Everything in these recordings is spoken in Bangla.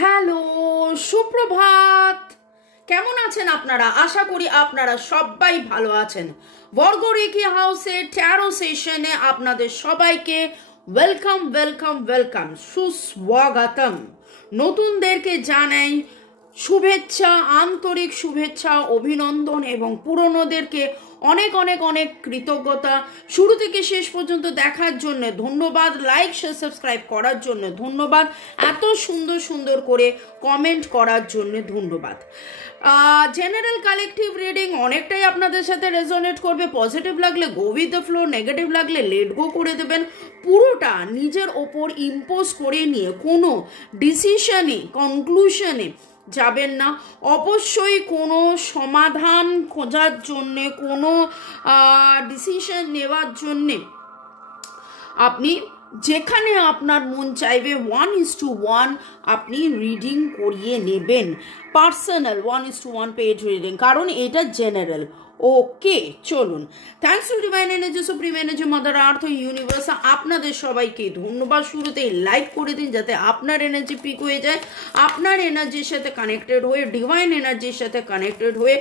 হ্যালো, সুপ্রভাত। কেমন আছেন আপনারা? আশা করি আপনারা সবাই ভালো আছেন। বর্গ রেখি হাউসে ট্যারো সেশনে আপনাদের সবাইকে ওয়েলকাম ওয়েলকাম ওয়েলকাম, সুস্বাগতম। নতুনদেরকে জানাই শুভেচ্ছা, আন্তরিক শুভেচ্ছা, অভিনন্দন এবং পুরনোদেরকে অনেক অনেক অনেক কৃতজ্ঞতা। শুরু থেকে শেষ পর্যন্ত দেখার জন্য ধন্যবাদ, লাইক শেয়ার সাবস্ক্রাইব করার জন্য ধন্যবাদ, এত সুন্দর সুন্দর করে কমেন্ট করার জন্য ধন্যবাদ। জেনারেল কালেকটিভ রিডিং অনেকটাই আপনাদের সাথে রেজোনেট করবে। পজিটিভ লাগলে go with the flow, negative লাগলে লেট গো করে দেবেন। পুরোটা নিজের ওপর ইম্পোজ করে নিয়ে কোনো ডিসিশনে, কনক্লুশনে যাবেন না। অবশ্যই কোনো সমাধান খোঁজার জন্যে, কোনো ডিসিশন নেওয়ার জন্যে আপনি যেখানে আপনার মন চাইবে 1:1 আপনি রিডিং করিয়ে নেবেন। পার্সোনাল 1:1 পেড রিডিং, কারণ এটা জেনারেল। ওকে, চলুন। Thanks to divine energy, supreme energy, mother earth, universe, আপনাদের সবাইকে ধন্যবাদ। শুরুতেই লাইক করে দিন যাতে আপনার এনার্জি পিক হয়ে যায়। আপনার এনার্জির সাথে কানেক্টেড হয়ে, ডিভাইন এনার্জির সাথে কানেক্টেড হয়ে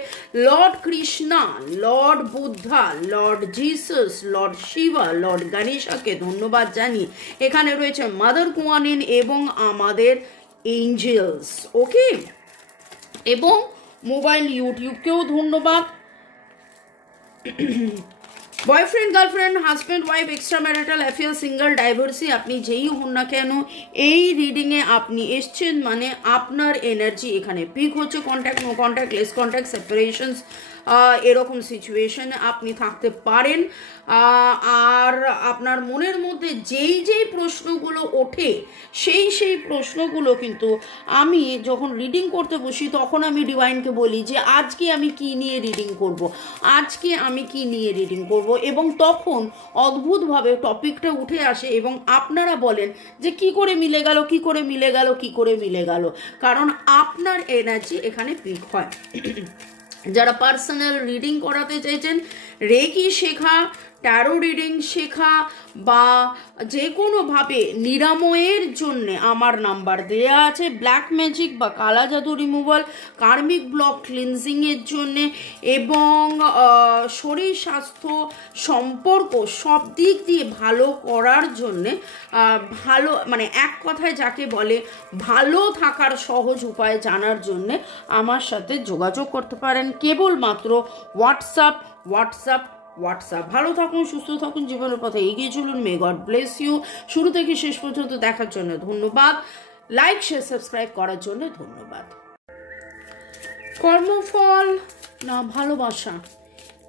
lord Krishna, lord Buddha, lord Jesus, lord Shiva, lord গণেশকে ধন্যবাদ জানিয়ে এখানে রয়েছে মাদার কুয়ানিন এবং আমাদের এঞ্জেলস। ওকে, এবং মোবাইল ইউটিউবকেও ধন্যবাদ। Boyfriend, girlfriend, husband, wife, extra marital affair, single, divorcee, আপনি যেই হন না কেন এই রিডিংয়ে আপনি এসছেন মানে আপনার এনার্জি এখানে পিক হচ্ছে। Contact, no contact, less contact, separations, এরকম সিচুয়েশনে আপনি থাকতে পারেন। আর আপনার মনের মধ্যে যেই যেই প্রশ্নগুলো ওঠে সেই প্রশ্নগুলো কিন্তু আমি যখন রিডিং করতে বসি তখন আমি ডিভাইনকে বলি যে আজকে আমি কি নিয়ে রিডিং করব, আজকে আমি কি নিয়ে রিডিং করব, এবং তখন অদ্ভুতভাবে টপিকটা উঠে আসে এবং আপনারা বলেন যে কি করে মিলে গেল, কি করে মিলে গেল, কি করে মিলে গেল, কারণ আপনার এনার্জি এখানে পিক হয়। যারা পার্সোনাল রিডিং করাতে চাইছেন, রেকি শেখা, ট্যারো রিডিং শেখা বা যে কোনোভাবে নিরাময়ের জন্য আমার নাম্বার দেয়া আছে। ব্ল্যাক ম্যাজিক বা কালা জাদু রিমুভাল, কার্মিক ব্লক ক্লিনজিংয়ের জন্যে এবং শরীর স্বাস্থ্য সম্পর্ক সব দিক দিয়ে ভালো করার জন্যে, ভালো মানে এক কথায় যাকে বলে ভালো থাকার সহজ উপায় জানার জন্যে আমার সাথে যোগাযোগ করতে পারেন কেবলমাত্র হোয়াটসঅ্যাপ। ভালো থাকুন, সুস্থ থাকুন, জীবনের পথে এগিয়ে চলুন। May God bless you. শুরু থেকে শেষ পর্যন্ত দেখার জন্য ধন্যবাদ, লাইক শেয়ার সাবস্ক্রাইব করার জন্য ধন্যবাদ। কর্মফল না ভালোবাসা,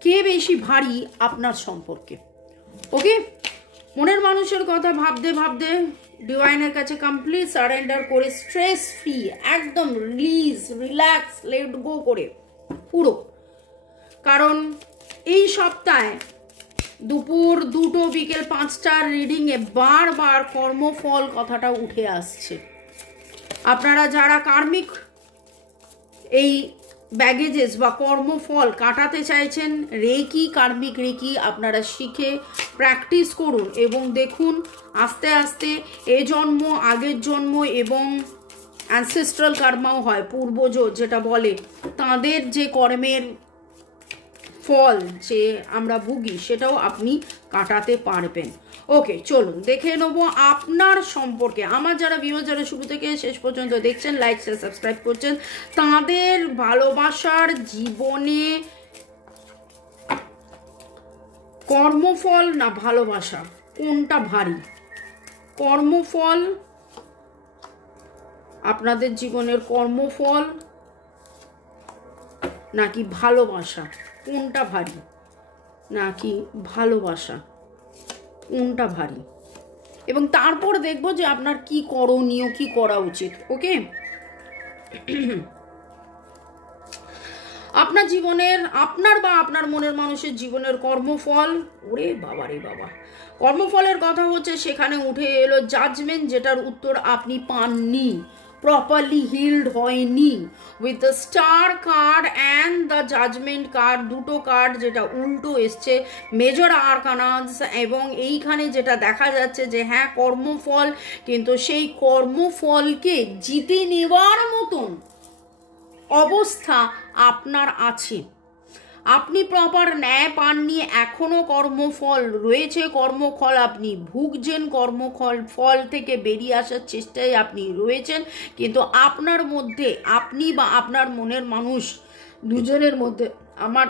কে বেশি ভারী আপনার সম্পর্কে? ওকে, মনের মানুষের কথা ভাবতে ভাবতে ডিভাইনের কাছে কমপ্লিট সারেন্ডার করে, স্ট্রেস ফ্রি, একদম রিল্যাক্স, লেট গো করে পুরো। কারণ এই সপ্তাহে দুপুর 2টো বিকেল 5টার রিডিংয়ে বারবার কর্মফল কথাটা উঠে আসছে। আপনারা যারা কার্মিক এই ব্যাগেজেস বা কর্মফল কাটাতে চাইছেন, রেকি, কার্মিক রেকি আপনারা শিখে প্র্যাকটিস করুন এবং দেখুন আস্তে আস্তে এ জন্ম, আগের জন্ম এবং অ্যানসেস্ট্রাল কর্মাও হয়, পূর্বজ যেটা বলে, তাদের যে কর্মের ফল যে আমরা ভুগি সেটাও আপনি কাটাতে পারবেন। ওকে, চলুন দেখে নেবো আপনার সম্পর্কে। আমার যারা ভিউয়ার, যারা শুরু থেকে শেষ পর্যন্ত দেখছেন, লাইক শেয়ার সাবস্ক্রাইব করছেন, তাদের ভালোবাসার জীবনে কর্মফল না ভালোবাসা কোনটা ভারী? কর্মফল, আপনাদের জীবনের কর্মফল নাকি ভালোবাসা, কোনটা ভারী? নাকি ভালোবাসা কোনটা ভারী? এবং তারপর দেখবো যে আপনার কি করণীয়, কি করা উচিত। ওকে, আপনার জীবনের, আপনার বা আপনার মনের মানুষের জীবনের কর্মফল, ওরে বাবা রে বাবা, কর্মফলের কথা হচ্ছে সেখানে উঠে এলো জাজমেন্ট, যেটার উত্তর আপনি পাননি। প্রপারলি হিল্ড হয়নি। With the star card and the judgement card, দুটো কার্ড যেটা উল্টো এসছে, মেজর আরকানাস, এবং এইখানে যেটা দেখা যাচ্ছে যে হ্যাঁ কর্মফল, কিন্তু সেই কর্মফলকে জিতে নেওয়ার মতন অবস্থা আপনার আছে। আপনি প্রপার ন্যায় পাননি, এখনো কর্মফল রয়েছে, কর্মফল আপনি ভুগছেন, ফল থেকে বেরিয়ে আসার চেষ্টায় আপনি রয়েছেন, কিন্তু আপনার মধ্যে, আপনি বা আপনার মনের মানুষ দুজনের মধ্যে আমার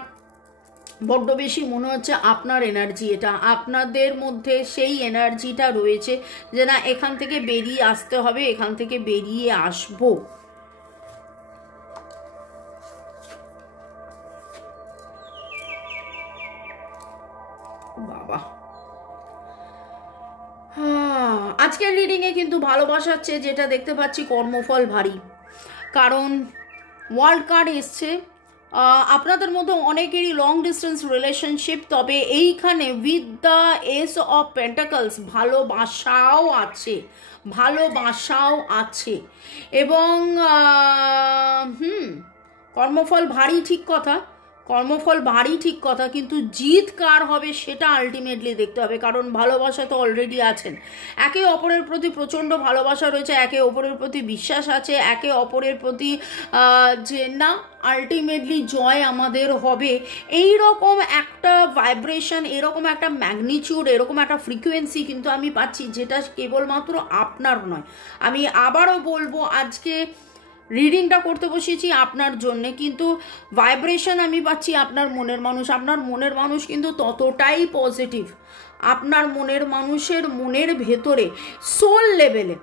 বড্ড বেশি মনে হচ্ছে আপনার এনার্জি, এটা আপনাদের মধ্যে সেই এনার্জিটা রয়েছে যে না এখান থেকে বেরিয়ে আসতে হবে, এখান থেকে বেরিয়ে আসবো। বাবা, আজকের রিডিংয়ে কিন্তু ভালোবাসার চেয়ে যেটা দেখতে পাচ্ছি কর্মফল ভারী, কারণ ওয়ার্ল্ড কার্ড এসছে। আপনাদের মধ্যে অনেকেরই লং ডিস্টেন্স রিলেশনশিপ, তবে এইখানে with the ace of pentacles ভালোবাসাও আছে এবং কর্মফল ভারী, ঠিক কথা, কর্মফল ভারী ঠিক কথা, কিন্তু জিত কার হবে সেটা আলটিমেটলি দেখতে হবে, কারণ ভালোবাসা তো অলরেডি আছেন, একে অপরের প্রতি প্রচণ্ড ভালোবাসা রয়েছে, একে অপরের প্রতি বিশ্বাস আছে, একে অপরের প্রতি যে না আলটিমেটলি জয় আমাদের হবে, এই রকম একটা ভাইব্রেশন, এরকম একটা ম্যাগনিচিউড, এরকম একটা ফ্রিকোয়েন্সি কিন্তু আমি পাচ্ছি, যেটা কেবলমাত্র আপনার নয়। আমি আবারও বলবো, আজকে রিডিংটা করতে বসেছি আপনার জন্যে, কিন্তু ভাইব্রেশন আমি পাচ্ছি আপনার মনের মানুষ কিন্তু ততটাই পজিটিভ, আপনার মনের মানুষের মনের ভেতরে সোল লেভেলে,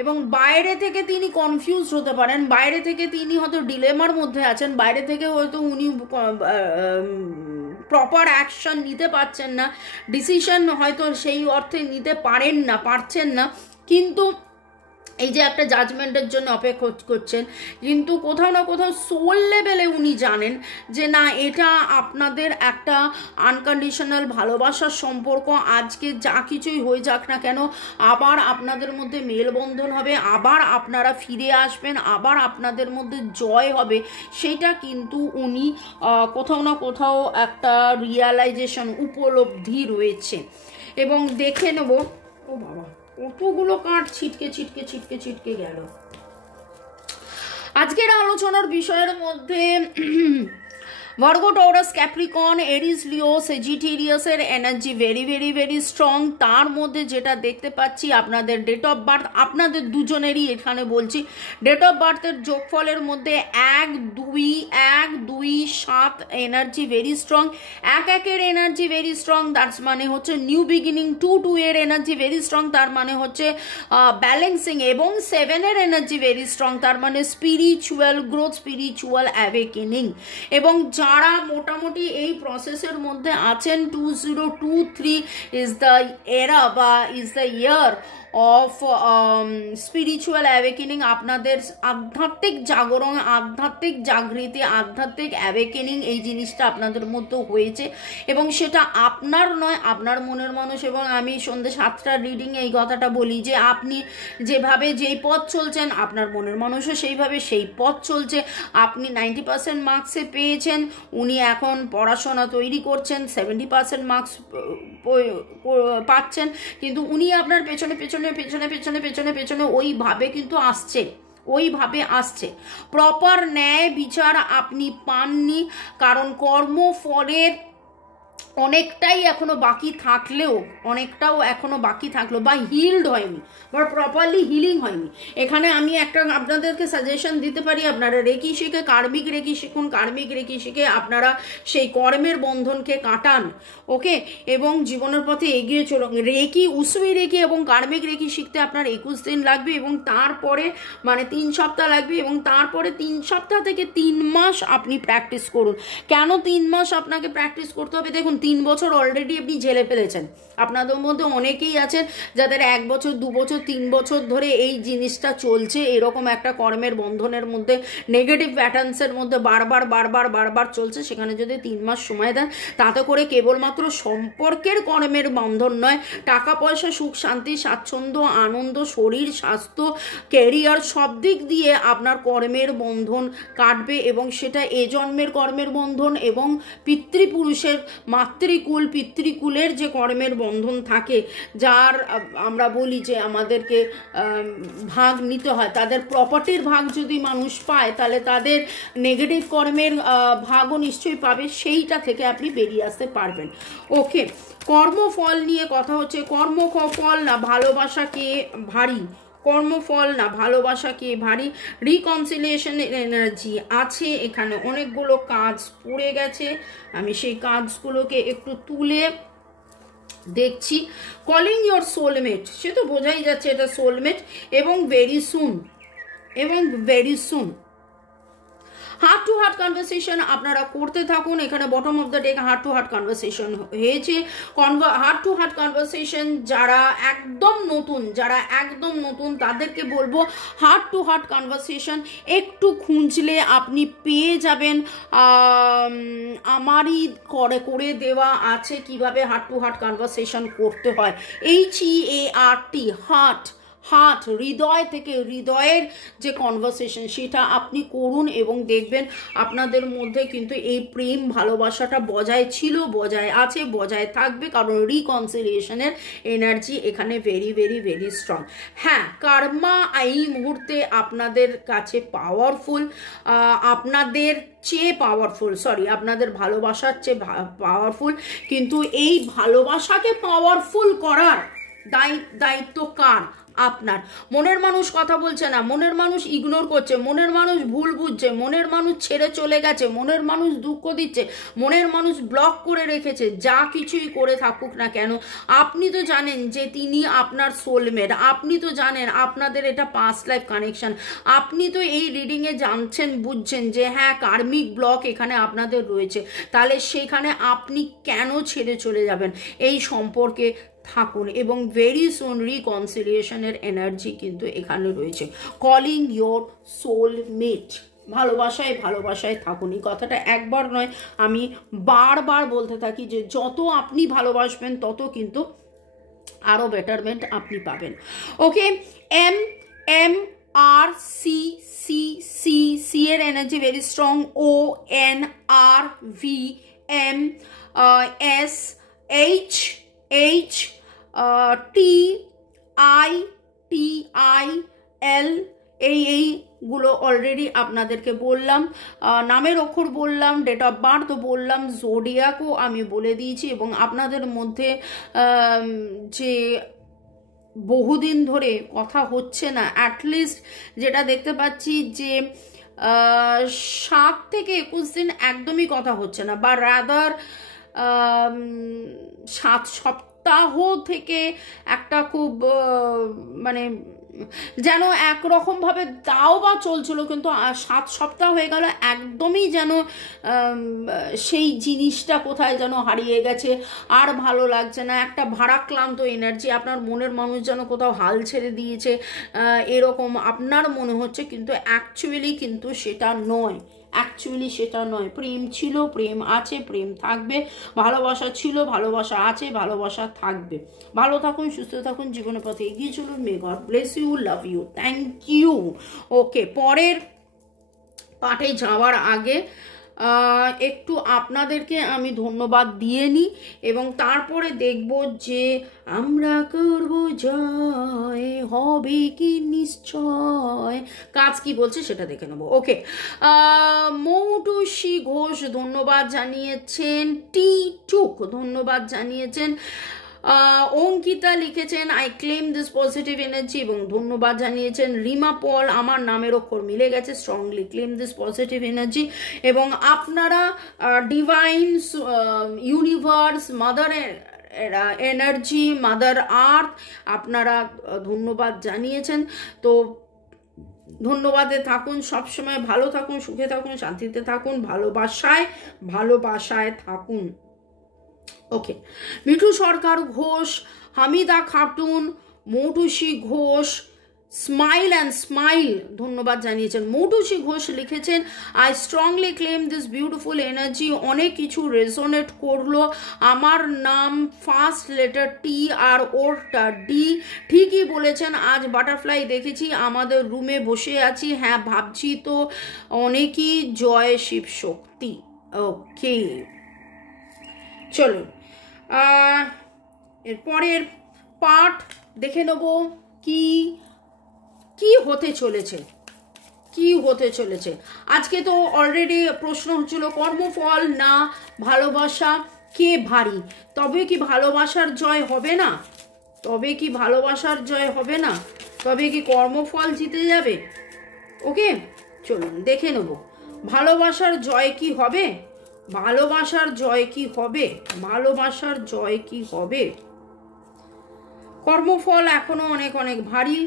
এবং বাইরে থেকে তিনি কনফিউজ হতে পারেন, বাইরে থেকে তিনি হয়তো ডিলেমার মধ্যে আছেন, বাইরে থেকে হয়তো উনি প্রপার অ্যাকশন নিতে পারছেন না, ডিসিশন হয়তো সেই অর্থে নিতে পারছেন না, কিন্তু এই যে একটা জাজমেন্টের জন্য অপেক্ষা করছেন, কিন্তু কোথাও না কোথাও সোল লেভেলে উনি জানেন যে না এটা আপনাদের একটা আনকন্ডিশনাল ভালোবাসার সম্পর্ক, আজকে যা কিছুই হয়ে যাক না কেন আবার আপনাদের মধ্যে মেলবন্ধন হবে, আবার আপনারা ফিরে আসবেন, আবার আপনাদের মধ্যে জয় হবে, সেটা কিন্তু উনি কোথাও না কোথাও একটা রিয়ালাইজেশন, উপলব্ধি রয়েছে। এবং দেখে নেব, ও বাবা কতগুলো কার্ড ছিটকে গেল। আজকের আলোচনার বিষয়ের মধ্যে Virgo, Taurus, Capricorn, Aries, Leo, সেজিটেরিয়াসের energy very very very strong. তার মধ্যে যেটা দেখতে পাচ্ছি আপনাদের ডেট অফ বার্থ, আপনাদের দুজনেরই এখানে বলছি ডেট অফ বার্থের যোগফলের মধ্যে 1-2-7 energy very strong, 1-1 energy very strong, তার মানে হচ্ছে নিউ বিগিনিং, 2-2 এর এনার্জি ভেরি স্ট্রং, তার মানে হচ্ছে ব্যালেন্সিং, এবং 7 এর এনার্জি ভেরি স্ট্রং, তার মানে স্পিরিচুয়াল গ্রোথ, স্পিরিচুয়াল অ্যাওয়েকেনিং। এবং যারা মোটামুটি এই প্রসেসের মধ্যে আছেন, 2023 ইজ দ্য এরা বা is the year of spiritual awakening, আপনাদের আধ্যাত্মিক জাগরণ, আধ্যাত্মিক জাগৃতি, আধ্যাত্মিক অ্যাওয়েকেনিং, এই জিনিসটা আপনাদের মধ্যে হয়েছে, এবং সেটা আপনার নয়, আপনার মনের মানুষ। এবং আমি সন্ধ্যে 7টার রিডিংয়ে এই কথাটা বলি যে আপনি যেভাবে যেই পথ চলছেন, আপনার মনের মানুষও সেইভাবে সেই পথ চলছে। আপনি 90% মার্কসে পেয়েছেন, উনি এখন পড়াশোনা তৈরি করছেন, 70% মার্কস পাচ্ছেন, কিন্তু উনি আপনার পেছনে ওইভাবে কিন্তু আসছে। প্রপার ন্যায় বিচার আপনি পাননি, কারণ কর্মফলের অনেকটাও এখনো বাকি থাকলেও বা হিলড হয়নি, বা প্রপারলি হিলিং হয়নি। এখানে আমি একটা আপনাদেরকে সাজেশন দিতে পারি, আপনারা রেকি শিখে, কার্মিক রেকি শিখুন, কার্মিক রেকি শিখে আপনারা সেই কর্মের বন্ধনকে কাটান, ওকে, এবং জীবনের পথে এগিয়ে চলুন। রেকি, উসুই রেকি এবং কার্মিক রেকি শিখতে আপনার 21 দিন লাগবে, এবং তারপরে মানে 3 সপ্তাহ লাগবে, এবং তারপরে 3 সপ্তাহ থেকে 3 মাস আপনি প্র্যাকটিস করুন। কেন 3 মাস আপনাকে প্র্যাকটিস করতে হবে? দেখুন, 3 বছর অলরেডি আপনি ঝেলে ফেলেছেন। আপনাদের মধ্যে অনেকেই আছেন যাদের 1 বছর 2 বছর 3 বছর ধরে এই জিনিসটা চলছে, এরকম একটা কর্মের বন্ধনের মধ্যে নেগেটিভ প্যাটার্নসের মধ্যে বারবার চলছে। সেখানে যদি 3 মাস সময় দেন, তাতে করে কেবলমাত্র সম্পর্কের কর্মের বন্ধন নয়, টাকা পয়সা, সুখ শান্তি, স্বাচ্ছন্দ্য, আনন্দ, শরীর, স্বাস্থ্য, ক্যারিয়ার সব দিক দিয়ে আপনার কর্মের বন্ধন কাটবে। এবং সেটা এ জন্মের কর্মের বন্ধন এবং পিতৃপুরুষের পিতৃকুলের যে কর্মের বন্ধন থাকে, যার আমরা বলি যে আমাদেরকে ভাগ নিতে হয়, তাদের প্রপার্টির ভাগ যদি মানুষ পায়, তাহলে তাদের নেগেটিভ কর্মের ভাগও নিশ্চয়ই পাবে, সেইটা থেকে আপনি বেরিয়ে আসতে পারবেন। ওকে, কর্মফল নিয়ে কথা হচ্ছে। কর্মফল না ভালোবাসাকে ভারী, কর্মফল না ভালোবাসাকে ভারী, রিকনসিলিয়েশনের এনার্জি আছে এখানে। অনেকগুলো কাজ পড়ে গেছে, আমি সেই কাজগুলোকে একটু তুলে দেখছি। কলিং ইয়োর সোলমেট, সে তো বোঝাই যাচ্ছে এটা সোলমেট। এবং very soon heart to heart conversation আপনারা করতে থাকুন। এখানে bottom of the deck heart to heart conversation হয়েছে। হার্ট টু হার্ট কনভারসেশন যারা একদম নতুন তাদেরকে বলবো, হার্ট টু হার্ট কনভারসেশন একটু খুঁজলে আপনি পেয়ে যাবেন। আমারই করে দেওয়া আছে কিভাবে হার্ট টু হার্ট কনভারসেশন করতে হয়। HEART, হার্ট, হৃদয় থেকে হৃদয়ের যে কনভারসেশন, সেটা আপনি করুন এবং দেখবেন আপনাদের মধ্যে কিন্তু এই প্রেম ভালোবাসাটা বজায় ছিল, বজায় আছে, বজায় থাকবে, কারণ রিকনসিলিয়েশনের এনার্জি এখানে ভেরি স্ট্রং। হ্যাঁ, কার্মা এই মুহূর্তে আপনাদের কাছে পাওয়ারফুল, আপনাদের ভালোবাসার চেয়ে পাওয়ারফুল। কিন্তু এই ভালোবাসাকে পাওয়ারফুল করার দায়িত্ব কার? আপনার। মনের মানুষ কথা বলছে না, মনের মানুষ ইগনোর করছে, মনের মানুষ ভুল বুঝছে, মনের মানুষ ছেড়ে চলে গেছে, মনের মানুষ দুঃখ দিচ্ছে, মনের মানুষ ব্লক করে রেখেছে। যা কিছুই করে থাকুক না কেন, আপনি তো জানেন যে তিনি আপনার সোলমেট, আপনি তো জানেন আপনাদের এটা পাস্ট লাইফ কানেকশন, আপনি তো এই রিডিংয়ে জানছেন, বুঝছেন যে হ্যাঁ কার্মিক ব্লক এখানে আপনাদের রয়েছে। তাহলে সেখানে আপনি কেন ছেড়ে চলে যাবেন? এই সম্পর্কে থাকুন এবং ভেরি সুন রিকনসিলিয়েশনের এনার্জি কিন্তু এখানে রয়েছে। কলিং ইয়োর সোলমেট, ভালোবাসায় থাকুন। এই কথাটা একবার নয়, আমি বারবার বলতে থাকি যে যত আপনি ভালোবাসবেন তত কিন্তু আরও বেটারমেন্ট আপনি পাবেন। ওকে, MRC এর এনার্জি ভেরি স্ট্রং। ONRVMSHTIL এইগুলো অলরেডি আপনাদেরকে বললাম, নামের অক্ষর বললাম, ডেট অফ বার্থ বললাম, জোডিয়াকও আমি বলে দিয়েছি। এবং আপনাদের মধ্যে যে বহুদিন ধরে কথা হচ্ছে না, অ্যাটলিস্ট যেটা দেখতে পাচ্ছি যে 7 থেকে 21 দিন একদমই কথা হচ্ছে না, বা রাদার 7 সপ্তাহ থেকে একটা খুব মানে যেন একরকমভাবে তাও বা চলছিল, কিন্তু 7 সপ্তাহ হয়ে গেল একদমই যেন সেই জিনিসটা কোথায় যেন হারিয়ে গেছে, আর ভালো লাগছে না, একটা ভারাক্লান্ত এনার্জি। আপনার মনের মানুষ যেন কোথাও হাল ছেড়ে দিয়েছে এরকম আপনার মনে হচ্ছে, কিন্তু অ্যাকচুয়ালি কিন্তু সেটা নয়। প্রেম ছিল, প্রেম আছে, প্রেম থাকবে, ভালোবাসা ছিল, ভালোবাসা আছে, ভালোবাসা থাকবে। ভালো থাকুন, সুস্থ থাকুন, জীবনের পথে এগিয়ে চলুন। May God bless you, love you, thank you. Okay, পরের পাঠে যাওয়ার আগে একটু আপনাদেরকে আমি ধন্যবাদ দিয়ে নিই এবং তারপরে দেখব যে আমরা করব জয়, হবে কি নিশ্চয়, কাজ কি বলছে সেটা দেখে নেব। ওকে, মৌটুসী ঘোষ ধন্যবাদ জানিয়েছেন, টিটুক ধন্যবাদ জানিয়েছেন, অঙ্কিতা লিখেছেন I claim this positive energy এবং ধন্যবাদ জানিয়েছেন। রিমা পল, আমার নামের অক্ষর মিলে গেছে, strongly claim this positive energy. এবং আপনারা divine universe, mother energy, mother earth আপনারা ধন্যবাদ জানিয়েছেন। তো ধন্যবাদে থাকুন, সবসময় ভালো থাকুন, সুখে থাকুন, শান্তিতে থাকুন, ভালোবাসায় থাকুন। Okay, Mithu Sarkar Ghosh, Hamida Khatun, Moutushi Ghosh, smile and smile ধন্যবাদ জানিয়েছেন। মৌটুসী ঘোষ লিখেছেন, I strongly claim this beautiful energy. অনেক কিছু রেজোনেট করলো। আমার নাম ফার্স্ট লেটার টি আর ওরটা ডি। ঠিকই বলেছেন, আজ বাটারফ্লাই দেখেছি, আমাদের রুমে বসে আছি, হ্যাঁ ভাবছি তো অনেকই, জয় শিব শক্তি। ওকে, চলুন এরপরের পার্ট দেখে নেব কি কি হতে চলেছে, কি হতে চলেছে। আজকে তো অলরেডি প্রশ্ন হচ্ছিল কর্মফল না ভালোবাসা কে ভারী, তবে কি ভালোবাসার জয় হবে না? তবে কি ভালোবাসার জয় হবে না? তবে কি কর্মফল জিতে যাবে? ওকে, চলুন দেখে নেব ভালোবাসার জয় কি হবে, ভালোবাসার জয় কি হবে, ভালোবাসার জয় কি হবে। কর্মফল এখনো অনেক অনেক ভারী,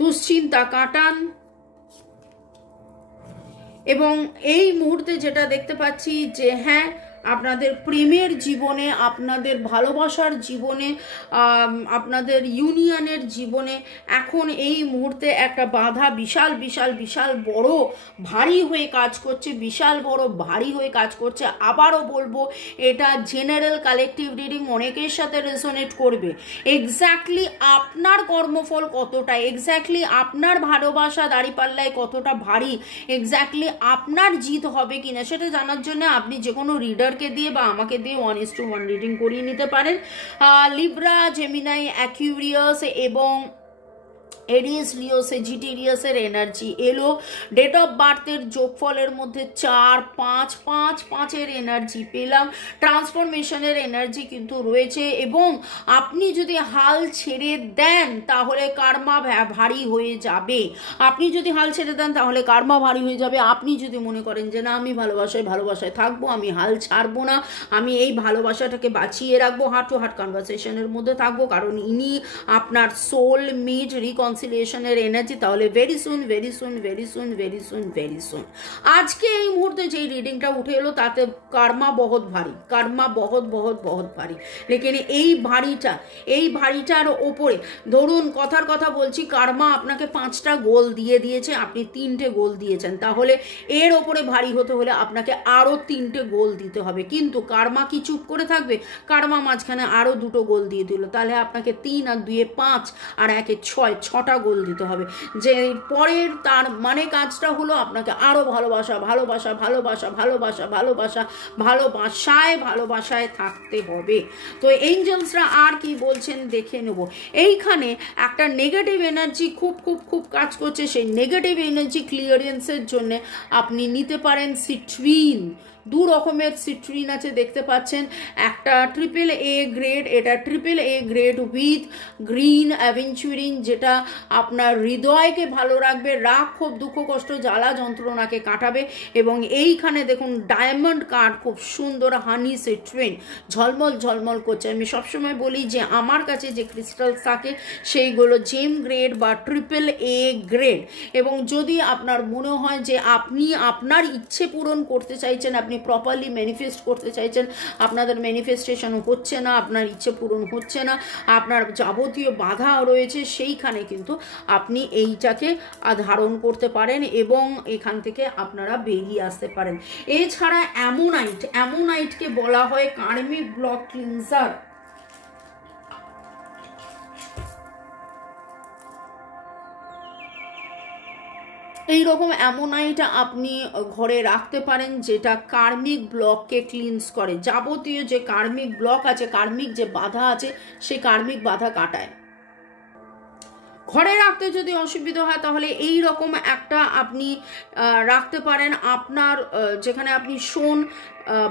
দুশ্চিন্তা কাটান, এবং এই মুহূর্তে যেটা দেখতে পাচ্ছি যে হ্যাঁ আপনাদের প্রেমের জীবনে, আপনাদের ভালোবাসার জীবনে, আপনাদের ইউনিয়নের জীবনে এখন এই মুহূর্তে একটা বাধা বিশাল বিশাল বিশাল বড় ভারী হয়ে কাজ করছে, বিশাল বড় ভারী হয়ে কাজ করছে। আবারও বলবো, এটা জেনারেল কালেকটিভ রিডিং, অনেকের সাথে রেজোনেট করবে। এক্স্যাক্টলি আপনার কর্মফল কতটা, এক্স্যাক্টলি আপনার ভালোবাসা দাঁড়িপাল্লায় কতটা ভারী, এক্স্যাক্টলি আপনার জিত হবে কিনা সেটা জানার জন্য আপনি যে কোনো রিডারকে দিয়ে বা আমাকে দিয়ে 1:1 রিডিং করিয়ে নিতে পারেন। লিব্রা, জেমিনাই, অ্যাকুয়ারিয়াস এবং এরিয়াস, লিও, সেজিটেরিয়াসের এনার্জি এলো। ডেট অফ বার্থের যোগফলের মধ্যে 4, 5, 5, 5-এর এনার্জি পেলাম। ট্রান্সফরমেশনের এনার্জি কিন্তু রয়েছে, এবং আপনি যদি হাল ছেড়ে দেন তাহলে কার্মা ভারী হয়ে যাবে। আপনি যদি হাল ছেড়ে দেন তাহলে কার্মা ভারী হয়ে যাবে। আপনি যদি মনে করেন যে না আমি ভালোবাসায় থাকবো, আমি হাল ছাড়বো না, আমি এই ভালোবাসাটাকে বাঁচিয়ে রাখবো, হার্ট টু হার্ট কনভারসেশনের মধ্যে থাকবো, কারণ ইনি আপনার সোল মিট রিকনসিলিয়েশনের এনার্জি, তাহলে very soon very soon very soon very soon very soon. আজকে এই মুহূর্তে যেই রিডিংটা উঠে এলো তাতে কার্মা বহুত ভারী, কার্মা বহুত বহুত বহুত ভারী। লেকিন এই ভারীটার ওপরে ধরুন, কথার কথা বলছি, কার্মা আপনাকে 5টা গোল দিয়ে দিয়েছে, আপনি 3টে গোল দিয়েছেন, তাহলে এর ওপরে ভারী হতে হলে আপনাকে আরও 3টে গোল দিতে হবে। কিন্তু কার্মা কি চুপ করে থাকবে? কার্মা মাঝখানে আরও 2টো গোল দিয়ে দিল, তাহলে আপনাকে 3 আর 2 5 আর 1 6টা গোল দিতে হবে। যে পরের তার মানে কাজটা হলো আপনাকে আরও ভালোবাসা ভালোবাসা ভালোবাসা ভালোবাসা ভালোবাসা ভালোবাসায় থাকতে হবে। তো এঞ্জেলসরা আর কি বলছেন দেখে নেব। এইখানে একটা নেগেটিভ এনার্জি খুব খুব খুব কাজ করছে, সেই নেগেটিভ এনার্জি ক্লিয়ারেন্সের জন্য আপনি নিতে পারেন সিট্রিন। 2 রকমের সিট্রিন আছে দেখতে পাচ্ছেন, একটা AAA গ্রেড, এটা AAA grade with green aventurine, যেটা আপনার হৃদয়কে ভালো রাখবে, রাগ ক্ষোভ দুঃখ কষ্ট জ্বালা যন্ত্রণাকে কাটাবে। এবং এইখানে দেখুন ডায়মন্ড কার্ড, খুব সুন্দর হানি সিট্রিন, ঝলমল ঝলমল করছে। আমি সবসময় বলি যে আমার কাছে যে ক্রিস্টালস থাকে সেইগুলো জেম গ্রেড বা AAA গ্রেড। এবং যদি আপনার মনে হয় যে আপনি আপনার ইচ্ছে পূরণ করতে চাইছেন, আপনি প্রপারলি ম্যানিফেস্ট করতে চাইছেন, আপনাদের ম্যানিফেস্টেশন হচ্ছে না, আপনার ইচ্ছে পূরণ হচ্ছে না, আপনার যাবতীয় বাধা রয়েছে, সেইখানে কিন্তু আপনি এইটাকে ধারণ করতে পারেন এবং এখান থেকে আপনারা বেরিয়ে আসতে পারেন। এছাড়া অ্যামোনাইটকে বলা হয় কার্মিক ব্লক ক্লিনজার। এইরকম অ্যামোনাইট আপনি ঘরে রাখতে পারেন, যেটা কার্মিক ব্লককে ক্লিনস করে, যাবতীয় যে কার্মিক ব্লক আছে, কার্মিক যে বাধা আছে, সেই কার্মিক বাধা কাটায়। ঘরে রাখতে যদি অসুবিধা হয় তাহলে এই রকম একটা আপনি রাখতে পারেন আপনার যেখানে আপনি শোন,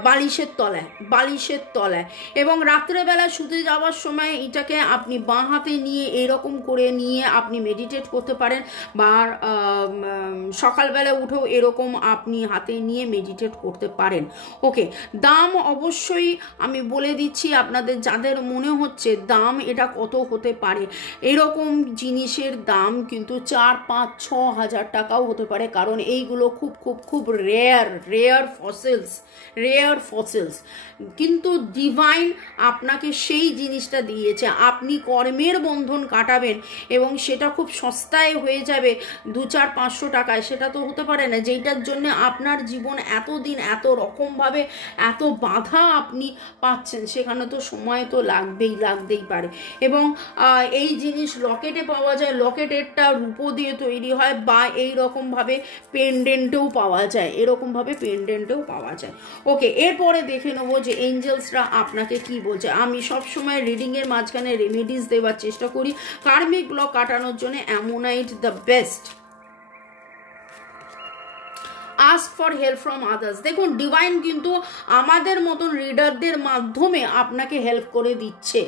বালিশের তলায়। এবং রাত্রেবেলা শুতে যাওয়ার সময় এটাকে আপনি বাঁ হাতে নিয়ে এরকম করে নিয়ে আপনি মেডিটেট করতে পারেন, বা সকালবেলা উঠেও এরকম আপনি হাতে নিয়ে মেডিটেট করতে পারেন। ওকে, দাম অবশ্যই আমি বলে দিচ্ছি আপনাদের, যাদের মনে হচ্ছে দাম এটা কত হতে পারে, এরকম জিনিসের দাম কিন্তু 4, 5, 6 হাজার টাকাও হতে পারে, কারণ এইগুলো খুব খুব খুব রেয়ার ফসিলস, রেয়ার ফসিলস, কিন্তু ডিভাইন আপনাকে সেই জিনিসটা দিয়েছে। আপনি কর্মের বন্ধন কাটাবেন এবং সেটা খুব সস্তায় হয়ে যাবে 200-500 টাকায়, সেটা তো হতে পারে না। যেইটার জন্য আপনার জীবন এতদিন এত রকমভাবে এত বাধা আপনি পাচ্ছেন, সেখানে তো সময় তো লাগতেই পারে। এবং এই জিনিস লকেটে পাওয়া যায়, লকেটেরটা রূপো দিয়ে তৈরি হয় বা এই রকমভাবে পেন্ডেন্টেও পাওয়া যায়, এরকমভাবে পেন্ডেন্টেও পাওয়া যায়। ওকে, এরপরে দেখে নেবো যে এঞ্জেলসরা আপনাকে কি বলছে। আমি সবসময় রিডিংয়ের মাঝখানে রেমেডিস দেওয়ার চেষ্টা করি। কার্মিক ব্লক কাটানোর জন্য ammonite the best. Ask for help from others. দেখুন, ডিভাইন কিন্তু আমাদের মতন রিডারদের মাধ্যমে আপনাকে হেল্প করে দিচ্ছে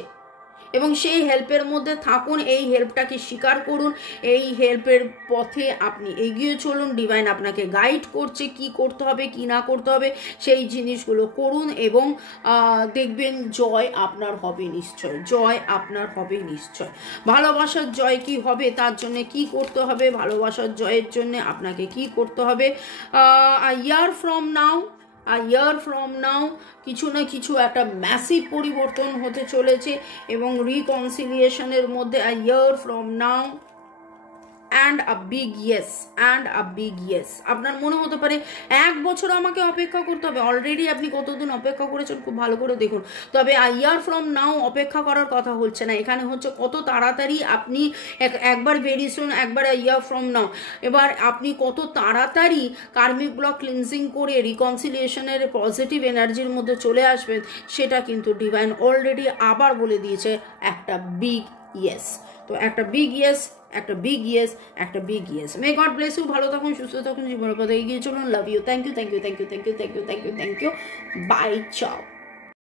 এবং সেই হেল্পের মধ্যে থাকুন, এই হেল্পটাকে স্বীকার করুন, এই হেল্পের পথে আপনি এগিয়ে চলুন। ডিভাইন আপনাকে গাইড করছে কি করতে হবে কি না করতে হবে, সেই জিনিসগুলো করুন এবং দেখবেন জয় আপনার হবে নিশ্চয়, জয় আপনার হবে নিশ্চয়। ভালোবাসার জয় কি হবে, তার জন্য কি করতে হবে, ভালোবাসার জয়ের জন্য আপনাকে কি করতে হবে। ইয়ার ফ্রম নাও কিছু না কিছু একটা ম্যাসিভ পরিবর্তন হতে চলেছে এবং রিকনসিলিয়েশনের মধ্যে ইয়ার from now and a big yes. আপনার মনে হতে পারে 1 বছর আমাকে অপেক্ষা করতে হবে, অলরেডি আপনি কতদিন অপেক্ষা করেছেন খুব ভালো করে দেখুন। তবে ইয়ার ফ্রম নাও অপেক্ষা করার কথা হচ্ছে না, এখানে হচ্ছে কত তাড়াতাড়ি আপনি একবার ভেরি সুন, একবার ইয়ার ফ্রম নাও, এবার আপনি কত তাড়াতাড়ি কার্মিক ব্লক ক্লিনজিং করে রিকনসিলিয়েশনের পজিটিভ এনার্জির মধ্যে চলে আসবেন, সেটা কিন্তু ডিভাইন অলরেডি আবার বলে দিয়েছে একটা বিগ ইয়েস। তো একটা big yes. May God bless you. ভালো থাকুন, সুস্থ থাকুন, জীবনের পথে এগিয়ে চলুন। Love you. Thank you. Bye, চাও।